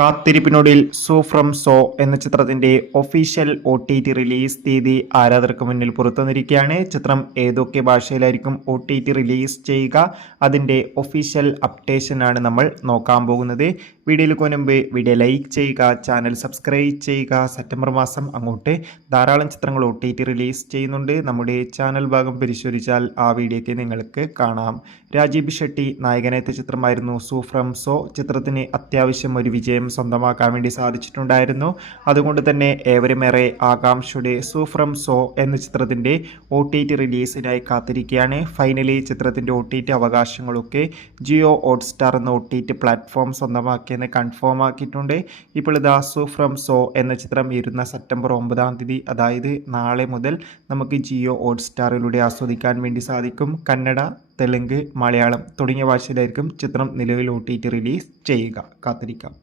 കാത്തിരിപ്പിനൊടുവിൽ zoo from so എന്ന ചിത്രത്തിന്റെ official OTT release തീയതി ആരാധകർക്ക് മുന്നിൽ പുറത്തുവന്നിരിക്കുകയാണ്. ചിത്രം ഏതൊക്കെ ഭാഷയിലായിരിക്കും OTT റിലീസ് ചെയ്യുക, അതിന്റെ ഒഫീഷ്യൽ അപ്ഡേഷൻ ആണ് നമ്മൾ നോക്കാൻ പോകുന്നത്. വീഡിയോയിൽ മുൻപ് വീഡിയോ ലൈക്ക് ചെയ്യുക, ചാനൽ സബ്സ്ക്രൈബ് ചെയ്യുക. സെപ്റ്റംബർ മാസം അങ്ങോട്ട് ധാരാളം ചിത്രങ്ങൾ OTT റിലീസ് ചെയ്യുന്നുണ്ട്. നമ്മുടെ ചാനൽ ഭാഗം പരിശോധിച്ചാൽ ആ വീഡിയോയ്ക്ക് നിങ്ങൾക്ക് കാണാം. രാജീവ് ഷെട്ടി നായകനെത്തിയ ചിത്രമായിരുന്നു സൂ ഫ്രം സോ. ചിത്രത്തിന് അത്യാവശ്യം ഒരു വിജയം സ്വന്തമാക്കാൻ വേണ്ടി സാധിച്ചിട്ടുണ്ടായിരുന്നു. അതുകൊണ്ട് തന്നെ ഏവരുമേറെ ആകാംക്ഷയുടെ സൂ ഫ്രം സോ എന്ന ചിത്രത്തിന്റെ OTT റിലീസിനായി കാത്തിരിക്കുകയാണ്. ഫൈനലി ചിത്രത്തിന്റെ OTT അവകാശങ്ങളൊക്കെ ജിയോ ഹോട്ട്സ്റ്റാർ എന്ന OTT പ്ലാറ്റ്ഫോം സ്വന്തമാക്കിയെന്ന് കൺഫേം ആക്കിയിട്ടുണ്ട്. ഇപ്പോൾ ഇതാ സൂ ഫ്രം സോ എന്ന ചിത്രം വരുന്ന സെപ്റ്റംബർ 9-ാം തീയതി, അതായത് നാളെ മുതൽ നമുക്ക് ജിയോ ഹോട്ട്സ്റ്റാറിലൂടെ ആസ്വദിക്കാൻ വേണ്ടി സാധിക്കും. കന്നഡ, തെലുങ്ക്, മലയാളം തുടങ്ങിയ ഭാഷയിലായിരിക്കും ചിത്രം നിലവിൽ OTT റിലീസ് ചെയ്യുക. കാത്തിരിക്കാം.